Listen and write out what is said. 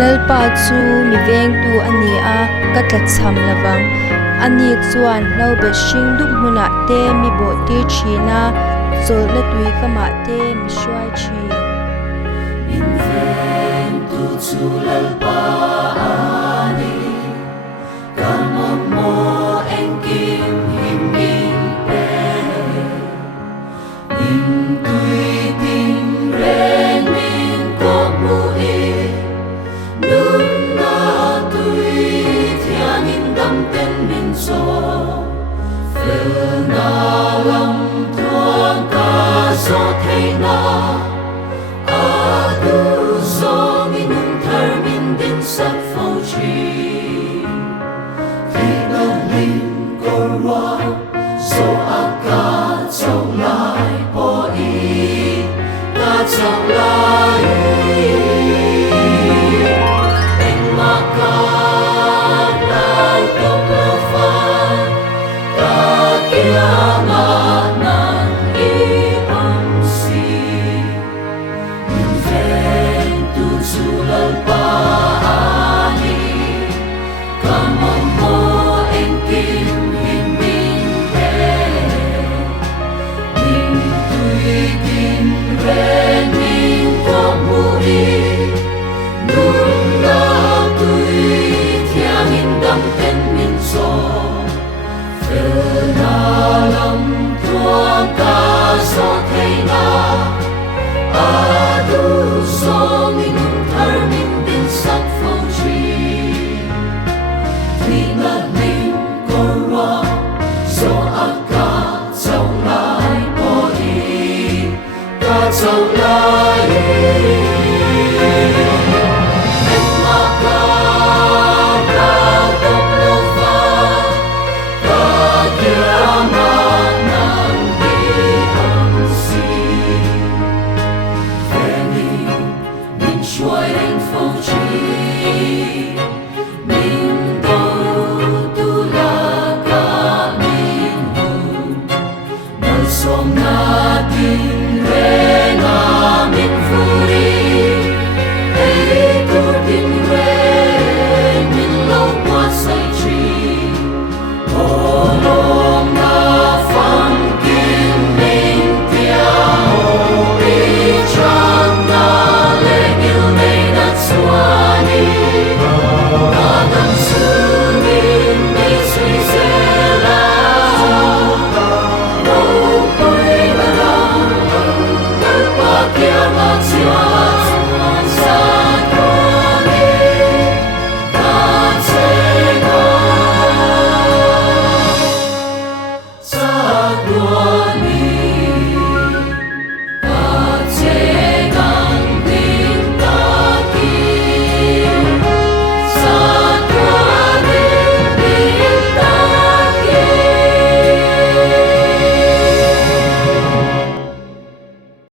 lalpa chu mi veng tu ani a katla cham lawang ani chuan lo be hring dup hmuna te mi bo ti thina chol na tui kama te mi hruai thi min veng tu chu lalpa ani kamam mo engkim him min pe min tui tin ren min ko mu e nun na tui thiang in dam ten min so fel na lam tuang ka so thei na adu song in thar min din sat fo chi thi na lin korwa so aka chau lai po i ka chau lai en ma ka lai tok lo fa ka kia ma nan i om si min ven tu chu lalpa ani kamam mo engkim him min pe min tui tin ren min ko mu i nun na tui thiang in dam ten min so fel na lam tuang ka so thei na adu song in thar min din sat fo chi thi na lim korwa so aka chau lai po i ka chau